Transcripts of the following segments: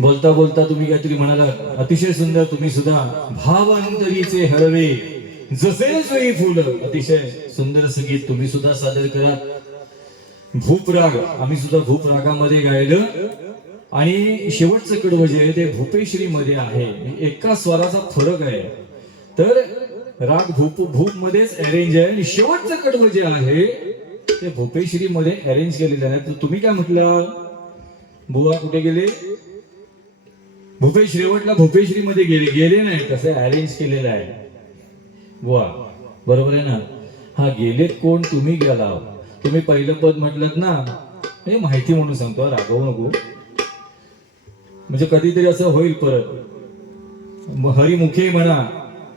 बोलता बोलता तुम्ही काहीतरी म्हणाला अतिशय सुंदर तुम्ही सुद्धा भावांतरीचे हळवे जसे सोयी फुल अतिशय सुंदर संगीत तुम्ही सुद्धा सादर करा. भूपराग आम्ही सुद्धा भूपरागामध्ये गायलं. आणि शेवटचं कडवं जे आहे ते भूपेश्री मध्ये आहे एका स्वराचा फरक आहे. तर राग भूप भूप मध्येच अरेंज आहे. आणि शेवटचं कडवं जे आहे ते भूपेश्री मध्ये अरेंज केलेलं आहे. तर तुम्ही काय म्हटलं? बुवा कुठे गेले? भूपेश रेवटला भूपेश्री मध्ये गेले गेले नाही तसं अरेंज केलेलं आहे. वा बरोबर आहे ना? हा गेलेत कोण? तुम्ही गेला तुम्ही पहिलं पद म्हटलं ना? हे माहिती म्हणून सांगतो रागवू नको. म्हणजे कधीतरी असं होईल परत. हरिमुखे म्हणा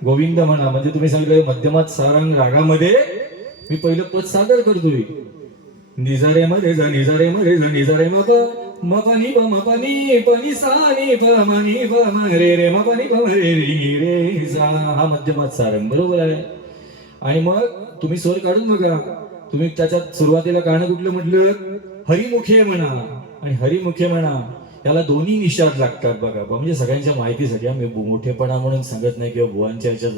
गोविंद म्हणा म्हणजे तुम्ही सांगितलं मध्यमात सारंग रागामध्ये मी पहिलं पद सादर करतोय. निजारे मध्ये जा निजारे मध्ये जा निजारे मग प म प ब म नि सा नि म रे रे म प रे रे रे सा हा मध्यमात सारंग बरोबर आहे? आणि मग तुम्ही स्वर काढून बघा. तुम्ही त्याच्यात सुरुवातीला गाणं कुठलं म्हटलं? हरिमुखे म्हणा. आणि हरिमुखे म्हणा याला दोन्ही निषाद लागतात बघा. बा, म्हणजे सगळ्यांच्या माहितीसाठी मी मोठेपणा म्हणून सांगत नाही किंवा भुवांच्या ह्याच्यात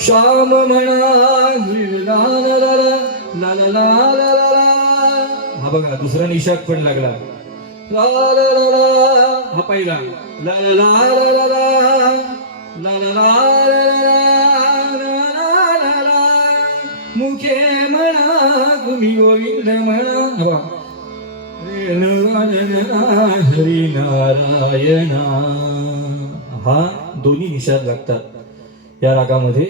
श्याम म्हणा हा बघा दुसरा निषाद पण लागला ला ला ला ला हा पहिला ला ला ला ला ला ला ला ला ला. मुखे म्हणा तुम्ही गोविंद म्हणा हा. हरी नारायणा हा दोन्ही निषाद लागतात या रागामध्ये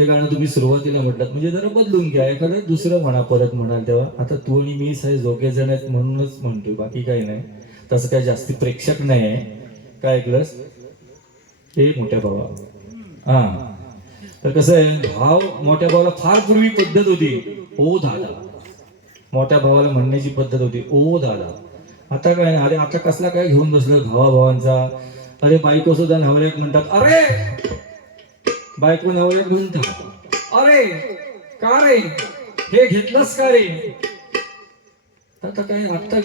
ते गाणं तुम्ही सुरुवातीला म्हटलं म्हणजे जरा बदलून घ्या. एखादं दुसरं म्हणा परत म्हणाल तेव्हा. आता तू आणि मी साहेब दोघे जण आहेत म्हणूनच म्हणतोय बाकी काही नाही. तसं काही जास्ती प्रेक्षक नाही आहे. काय ऐकलंस? हे मोठ्या भावा. हा. तर कसं आहे भाव मोठ्या भावाला फार पूर्वी पद्धत होती. ओ दादा. मोठ्या भावाला म्हणण्याची पद्धत होती ओ दादा. आता काय नाही, अरे आता कसला काय घेऊन बसलो भावा भावांचा? अरे बायको सुद्धा नवऱ्याक म्हणतात अरे बायको घेऊन म्हणतात अरे का रे? हे घेतलंस का रे? आता काय आता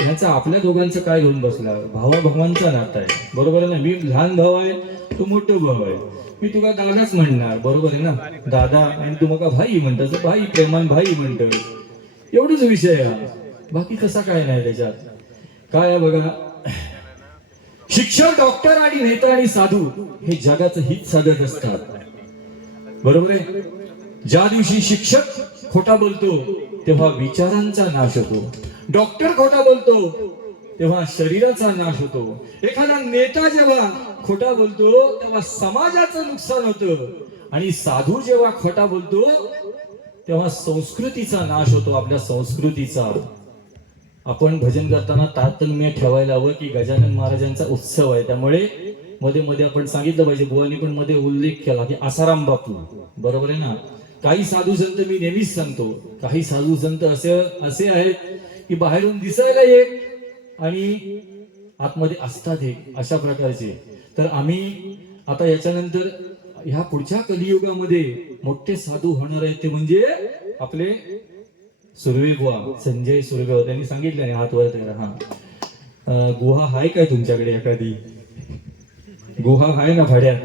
ह्याचा आपल्या दोघांचं काय घेऊन बसला भावा भावांचा नाता आहे. बरोबर आहे ना? मी लहान भाऊ आहे तू मोठो भाऊ आहे. मी तुला दादाच म्हणणार बरोबर आहे ना? दादा आणि तू मका भाई म्हणतात भाई प्रेमान भाई म्हणतो एवढंच विषय हा. बाकी कसा काय नाही त्याच्यात. काय आहे बघा? शिक्षक डॉक्टर आणि नेता आणि साधू हे जगाचं हित साधत असतात. बरोबर आहे? ज्या दिवशी शिक्षक खोटा बोलतो तेव्हा विचारांचा नाश होतो. डॉक्टर खोटा बोलतो तेव्हा शरीराचा नाश होतो. एखादा नेता जेव्हा खोटा बोलतो तेव्हा समाजाचं नुकसान होतं. आणि साधू जेव्हा खोटा बोलतो तेव्हा संस्कृतीचा नाश होतो आपल्या संस्कृतीचा. आपण भजन करताना तारतम्य ठेवायला हवं की गजानन महाराजांचा उत्सव आहे. त्यामुळे मध्ये मध्ये आपण सांगितलं पाहिजे बुवानी पण मध्ये उल्लेख केला की आसाराम बापू. बरोबर आहे ना? काही साधू संत मी नेहमीच सांगतो काही साधू संत असे असे आहेत की बाहेरून दिसायला एक आणि आतमध्ये असतात एक अशा प्रकारचे. तर आम्ही आता याच्यानंतर ह्या पुढच्या कलियुगामध्ये मोठे साधू होणार आहेत ते म्हणजे आपले सुर्वे बुवा संजय सुर्वे. त्यांनी सांगितलं नाही हात वर हा. गुहा आहे काय तुमच्याकडे एखादी? गुहा आहे ना भाड्यात.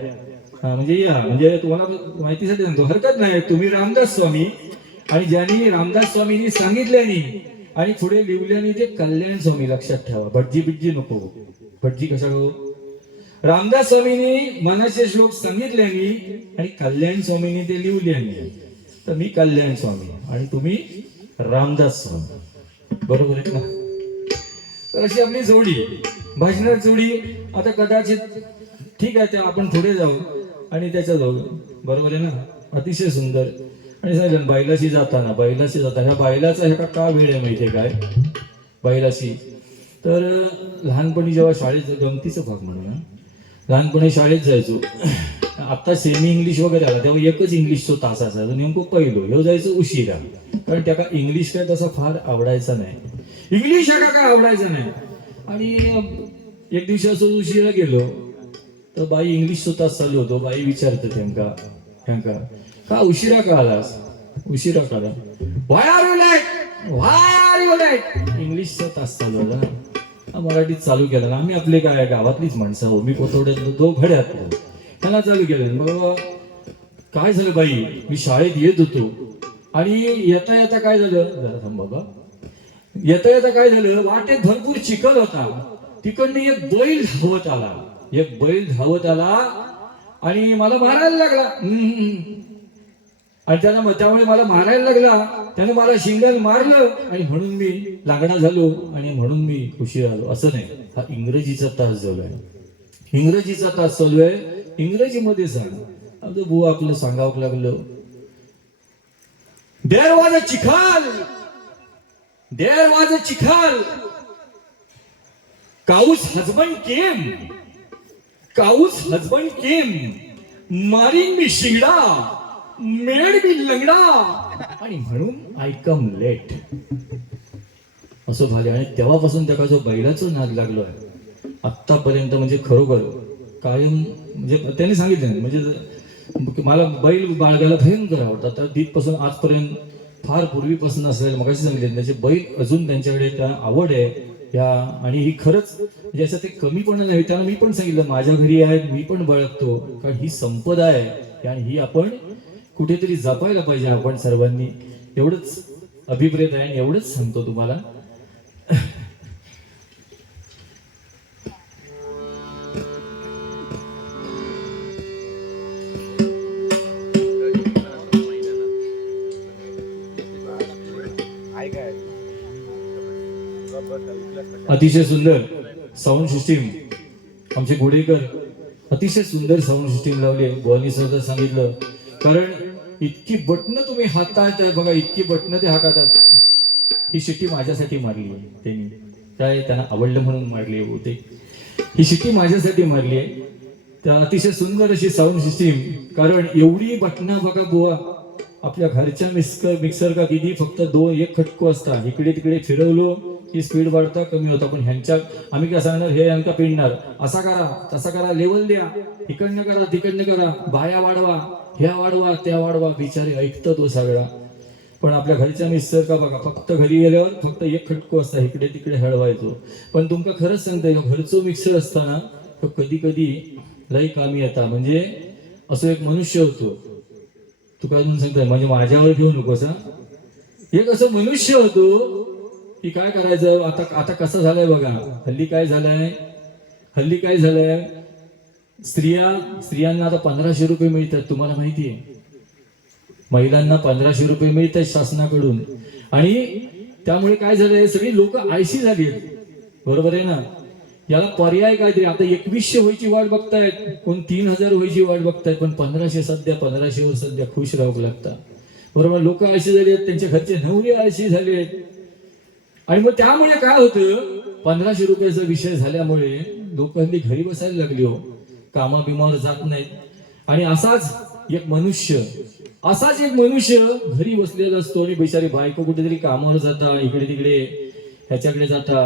हा म्हणजे या म्हणजे तुम्हाला माहितीसाठी सांगतो हरकत नाही. तुम्ही रामदास स्वामी आणि ज्यांनी रामदास स्वामींनी सांगितल्यानी आणि पुढे लिवल्याने ते कल्याण स्वामी लक्षात ठेवा. भटजी बिटजी नको. भटजी कशा गो? रामदास स्वामींनी मनाचे श्लोक सांगितल्यानी आणि कल्याण स्वामींनी ते लिहिल्यानी तर मी कल्याण स्वामी आणि तुम्ही रामदास स्वामी. बरोबर आहे ना तर अशी आपली जोडी भाजनार जोडी आता कदाचित ठीक आहे तेव्हा आपण पुढे जाऊ. आणि त्याच्या जाऊ. बरोबर आहे ना? अतिशय सुंदर. आणि सांगितलं बैलाशी जाताना बैलाशी जाता ह्या बैलाचा ह्या का वेळ आहे माहितीये काय? बैलाशी. तर लहानपणी जेव्हा शाळेत गमतीचं भाग म्हणून लहानपणी शाळेत जायचो. आता सेमी इंग्लिश वगैरे आला तेव्हा एकच इंग्लिशचा तास असायचा. नेमकं पहिलो ह्यो जायचं उशिरा. कारण त्याका इंग्लिश काय तसा फार आवडायचा नाही. इंग्लिश हा काय आवडायचा नाही. आणि एक दिवशी असं उशिरा गेलो. तर बाई इंग्लिश तास चालू होतो. बाई विचारते त्यांका त्यांका का उशिरा का आलास उशिरा का आला why are you late why are you late इंग्लिशचा तास चालू होता. हा मराठीत चालू केला ना. आम्ही आपले काय गावातलीच माणसं आहो मी कोथोड्यातलो तो घड्यातलो त्याला चालू केलं. बाबा काय झालं बाई? मी शाळेत येत होतो. आणि येता येता काय झालं? जरा थांब बाबा. येता येता काय झालं? वाटेत भरपूर चिखल होता. तिकडनं एक बैल धावत आला. एक बैल धावत आला आणि मला मारायला लागला. आणि त्याला मग त्यामुळे मला मारायला लागला. त्याने मला शिंगल मारलं आणि म्हणून मी लागणा झालो आणि म्हणून मी खुशी झालो असं नाही. हा इंग्रजीचा तास झालो आहे. इंग्रजीचा तास चालू आहे. इंग्रजीमध्ये सांग. आमचं बुवा आपलं सांगावं लागलं. There was a चिखाल. There was a चिखाल. Cows husband came. Cows husband केम मारीन मी शिंगडा मेड मी लंगडा. आणि म्हणून आय कम लेट असं झाले. आणि तेव्हापासून त्याला जो बैलाचं नाद लागलो आहे आत्तापर्यंत म्हणजे खरोखर कायम म्हणजे त्याने सांगितलं नाही. म्हणजे मला बैल बाळगायला भयंकर आवडतात तर तिथपासून आजपर्यंत फार पूर्वीपासून असेल मग सांगितले म्हणजे त्याचे बैल अजून त्यांच्याकडे त्या आवड आहे या आणि ही खरंच म्हणजे असं ते कमी पण नाही त्याला मी पण सांगितलं माझ्या घरी आहेत मी पण बाळगतो कारण ही संपदा आहे आणि ही आपण कुठेतरी जपायला पाहिजे आपण सर्वांनी. एवढंच अभिप्रेत आहे आणि एवढंच सांगतो तुम्हाला. अतिशय सुंदर साऊंड सिस्टीम आमचे गोडेकर अतिशय सुंदर साऊंड सिस्टीम लावली. बोनी सर सांगितलं. कारण इतकी बटणं तुम्ही हातात बघा इतकी बटणं ते हातात ही शिट्टी माझ्यासाठी मारली आहे त्यांनी. काय त्यांना आवडलं म्हणून मारली आहे बहुतेक. ही शिट्टी माझ्यासाठी मारली आहे. त्या अतिशय सुंदर अशी साऊंड सिस्टीम कारण एवढी बटनं बघा बुवा. आपल्या घरच्या मिक्सर मिक्सर का किती? फक्त दोन एक खटको असता इकडे तिकडे फिरवलो. की स्पीड वाढता कमी होता पण ह्यांच्या आम्ही काय सांगणार हे यांका पिडणार. असा करा तसा करा लेवल द्या. इकडनं करा तिकडनं करा. बाया वाढवा ह्या वाढवा त्या वाढवा. बिचारे ऐकतं तो हो सगळा. पण आपल्या घरच्या मिस्टर का बघा फक्त घरी गेल्यावर फक्त एक खटको असता इकडे तिकडे हळवायचो. पण तुमका खरंच सांगता घरचो मिक्सर असताना तो कधी कधी लई कामी येता. म्हणजे असं एक मनुष्य होतो. तुका अजून सांगताय म्हणजे माझ्यावर घेऊ नकोस एक असं मनुष्य होतो की काय करायचं? आता आता कसं झालंय बघा. हल्ली काय झालंय? हल्ली काय झालंय? स्त्रिया स्त्रियांना आता पंधराशे रुपये मिळतात तुम्हाला माहिती आहे. महिलांना पंधराशे रुपये मिळतात शासनाकडून. आणि त्यामुळे काय झालंय? सगळी लोक आळशी झाली आहेत. बरोबर आहे ना? याला पर्याय काहीतरी. आता एकवीसशे व्हायची वाट बघतायत. कोण तीन हजार व्हायची वाट बघतायत पण पंधराशे सध्या पंधराशेवर सध्या खुश राहू लागतात. बरोबर? लोक आळशी झाली आहेत त्यांच्या घरचे नवरे आळशी झाले आहेत. आणि मग त्यामुळे काय होतं? पंधराशे रुपयाचा विषय झाल्यामुळे लोकांनी घरी बसायला लागली हो. कामा बिमावर जात नाहीत. आणि असाच एक मनुष्य असाच एक मनुष्य घरी बसलेला असतो आणि बिचारी बायको कुठेतरी कामावर जाता इकडे तिकडे ह्याच्याकडे जाता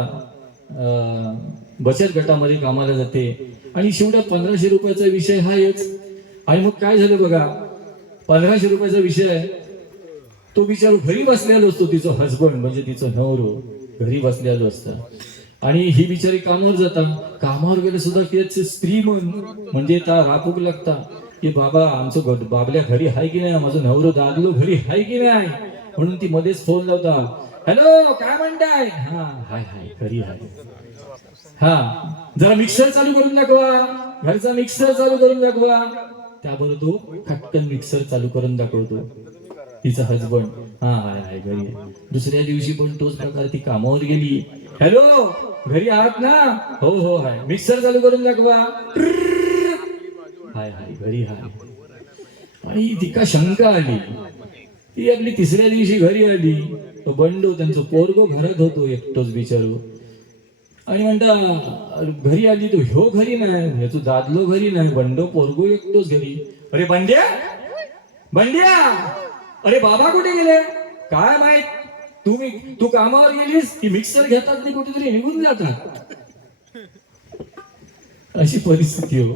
बचत गटामध्ये कामाला जाते. आणि शेवटा पंधराशे रुपयाचा विषय हाच. आणि मग काय झालं बघा? पंधराशे रुपयाचा विषय आहे तो बिचार घरी बसलेलो असतो तिचा हसबंड म्हणजे तिचं नवरो घरी बसलेलो असतं. आणि ही बिचारी कामावर जाता. कामावर गेले सुद्धा तेच स्त्री म्हणून म्हणजे त्या रापूक लागता. की बाबा आमचं बाबल्या घरी हाय की नाही? माझं नवरो दादलो घरी हाय की नाही? म्हणून ती मध्येच फोन लावता. हॅलो काय म्हणताय? हा हाय हाय घरी हाय. हा जरा मिक्सर चालू करून दाखवा. घरचा मिक्सर चालू करून दाखवा. त्याबरोबर तो खटकन मिक्सर चालू करून दाखवतो. तिचा हजबंड हा हाय हाय घरी दुसऱ्या दिवशी पण तोच प्रकार ती कामावर गेली. हॅलो घरी आहात ना? हो हो हाय. मिक्सर चालू करून दाखवा. हाय हाय घरी हाय. आणि तिका शंका आली? ती आपली तिसऱ्या दिवशी घरी आली. तो बंडो त्यांचं पोरगो घरात होतो एकटोच बिचारू. आणि म्हणता घरी आली तो? ह्यो घरी नाही. ह्याचो दादलो घरी नाही. बंडो पोरगो एकटोच घरी. अरे बंड्या? बंड्या? अरे बाबा कुठे गेले? काय माहीत? तुम्ही तू कामावर गेलीस की मिक्सर घेतात ते कुठेतरी निघून जातात. अशी परिस्थिती हो.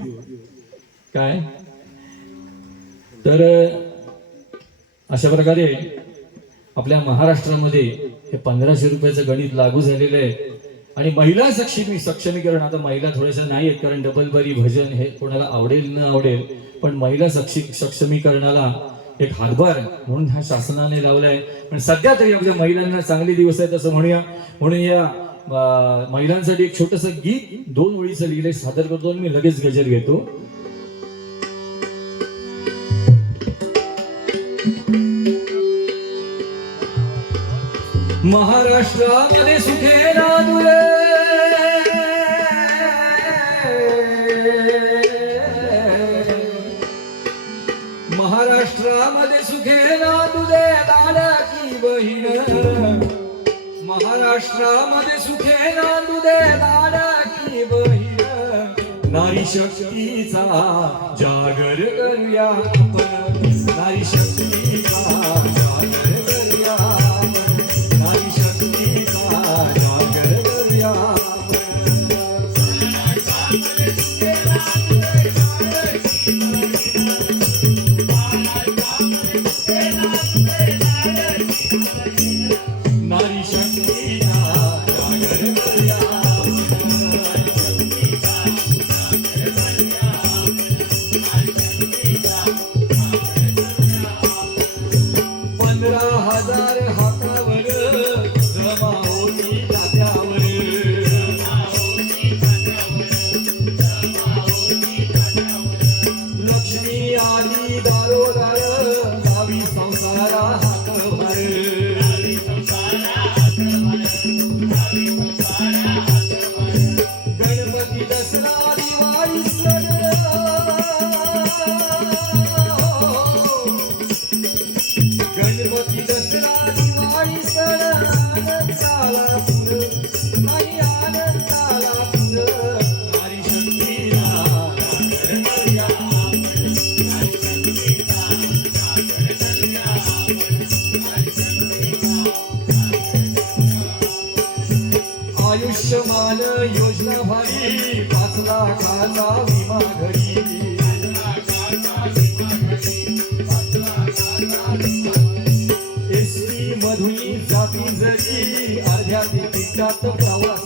काय? तर अशा प्रकारे आपल्या महाराष्ट्रामध्ये हे पंधराशे रुपयाचं गणित लागू झालेलं आहे. आणि महिला सक्षमी सक्षमीकरण आता महिला थोड्याशा नाही आहेत कारण डबल बरी भजन हे कोणाला आवडेल न आवडेल पण महिला सक्षी सक्षमीकरणाला एक हातभार म्हणून ह्या शासनाने लावलाय. पण सध्या तरी आमच्या महिलांना चांगले दिवस आहेत असं म्हणूया. म्हणून या महिलांसाठी एक छोटस गीत दोन ओळीचं लिहिले सादर करतो आणि मी लगेच गजर घेतो. महाराष्ट्रामध्ये सुखे नांदुरे महाराष्ट्रामध्ये तुझे दादा लाडकी बहीण. महाराष्ट्रामध्ये सुखे नांदुरे लाडकी बहीण. नारी शक्तीचा जागर करूया आपण. नारी शक्ती आयुष्यमान योजना भारी पाच लाखाचा विमा घरी. एसटी मधुनी जाती जरी अर्ध्या तिकिटात प्रवास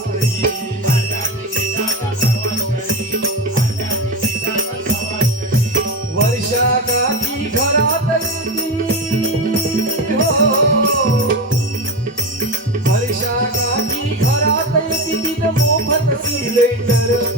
See you later.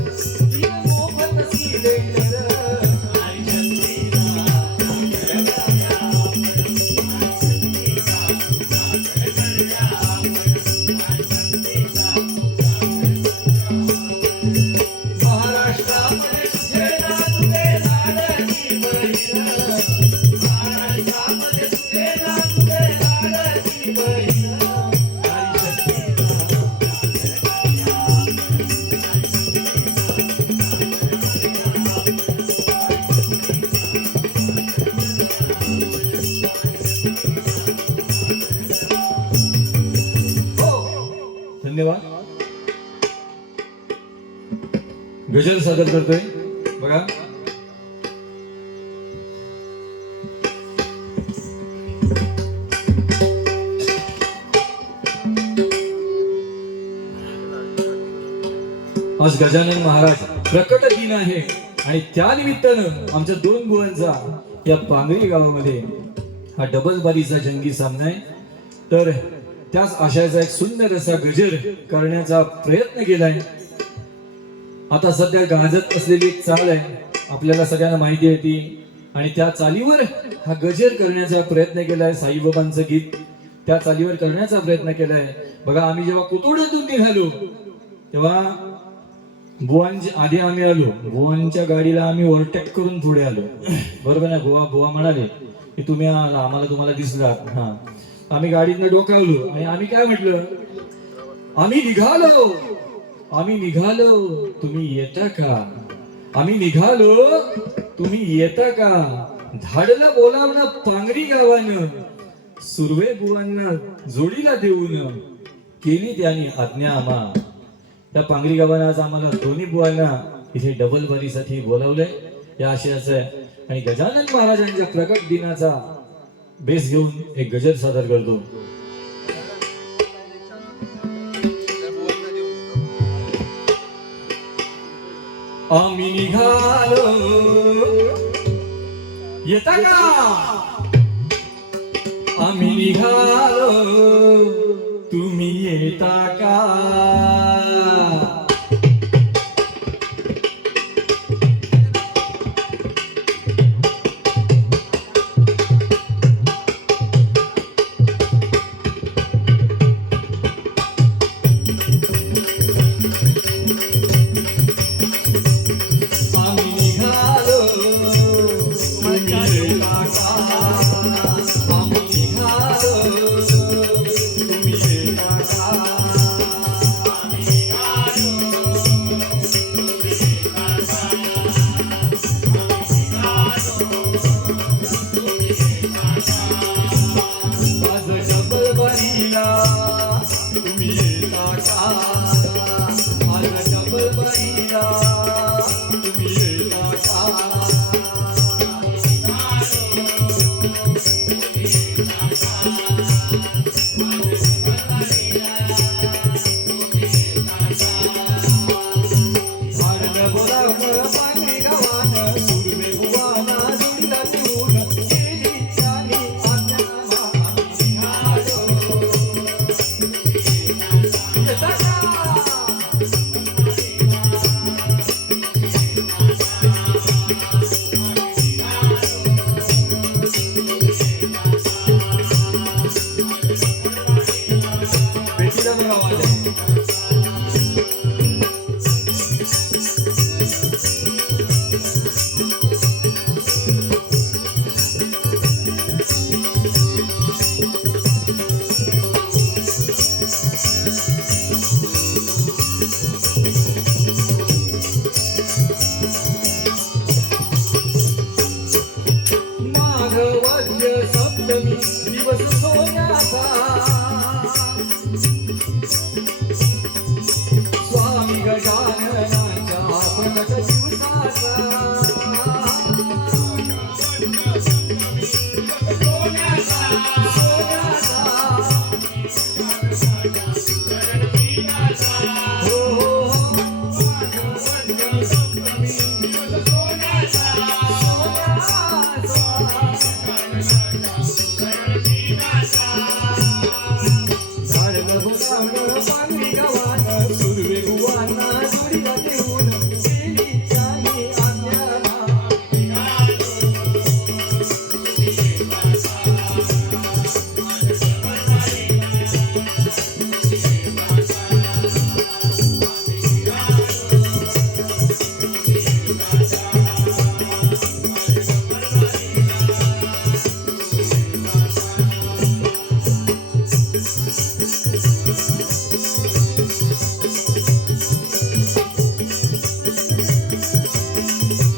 त्या निमित्तानं आमच्या दोन बुवांचा या पांगरी गावामध्ये हा डबल बारीचा जंगी सामना आहे. तर त्याच आशयाचा एक सुंदर असा गजर करण्याचा प्रयत्न केलाय. आता सध्या गाजत असलेली एक चाल आहे. आपल्याला सगळ्यांना माहिती आहे ती. आणि त्या चालीवर हा गजर करण्याचा प्रयत्न केलाय साईबाबांचं गीत. त्या चालीवर करण्याचा प्रयत्न केलाय. बघा आम्ही जेव्हा कुतोड्यातून निघालो तेव्हा गोवांची आधी आम्ही आलो. गोवांच्या गाडीला आम्ही ओव्हरटेक करून पुढे आलो. बरोबर ना? बुवा बुवा म्हणाले की तुम्ही आला आम्हाला तुम्हाला दिसला. हा. आम्ही गाडीतनं डोकावलो. आणि आम्ही काय म्हटलं? आम्ही निघालो. आम्ही निघालो. तुम्ही येता का? आम्ही निघालो. तुम्ही येता का? धाडलं बोलावणं पांगरी गावानं. सुर्वे बुवांना जोडीला देऊन. केली त्यांनी आज्ञा आम्हा. त्या पांगरी गावानं आज आम्हाला दोन्ही बुवांना इथे डबल बरीसाठी बोलावलंय. या आशयाचं आहे आणि गजानन महाराजांच्या प्रकट दिनाचा बेस घेऊन एक गजर सादर करतो. आम्ही निघालो. येता का? आम्ही निघालो. तुम्ही येता का?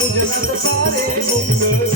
जगत सारे गुंग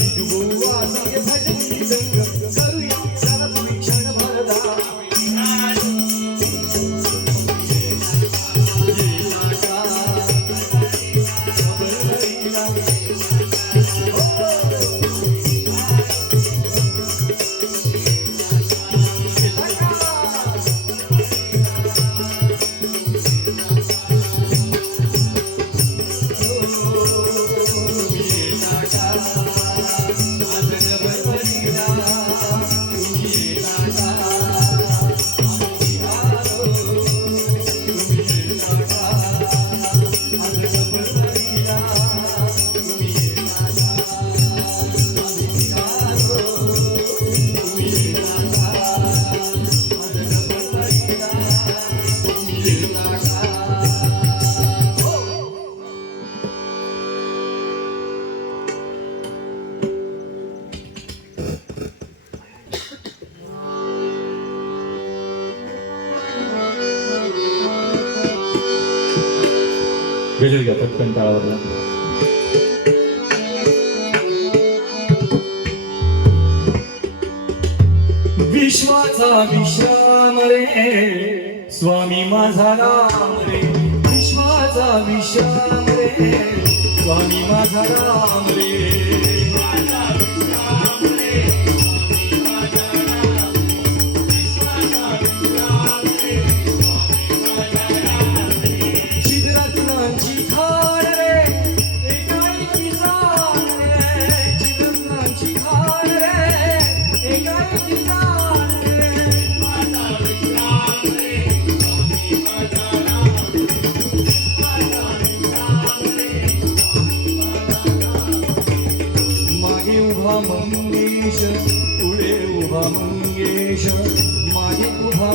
माझा विश्राम रे. स्वामी माझा राम रे. विश्वाचा विश्राम रे. स्वामी माझा राम रे.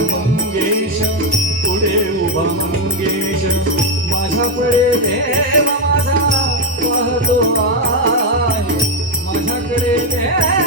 मंगेश पुढे उभा मंगेश माझा पुढे देव माझा वाहतो माझ्याकडे देव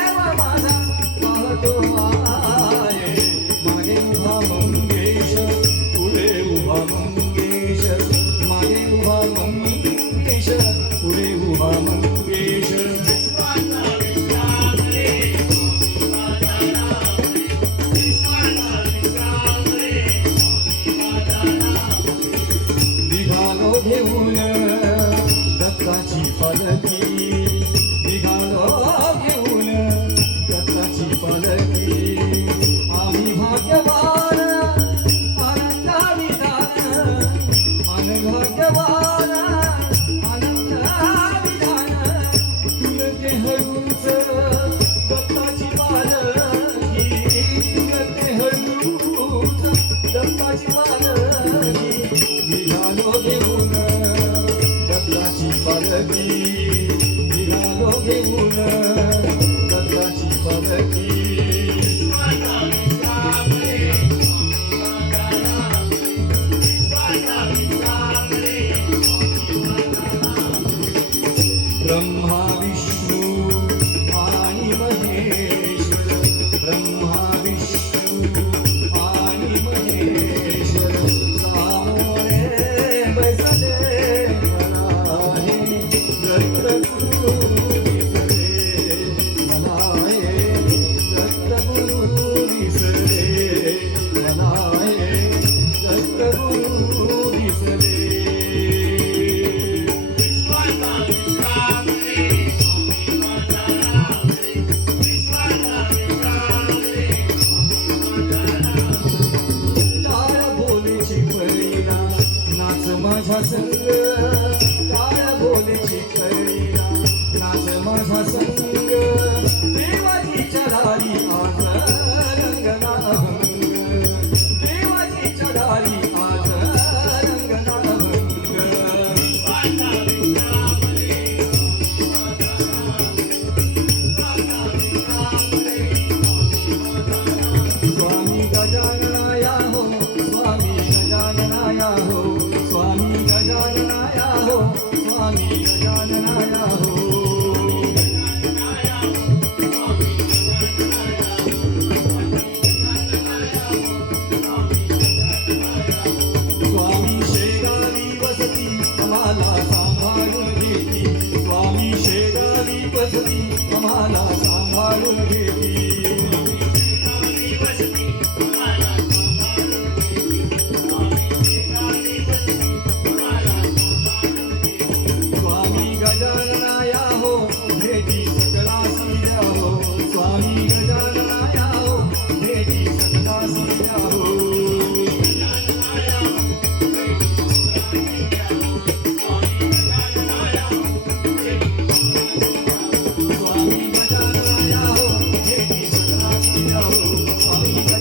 स्वामी गजाननाया हो அதை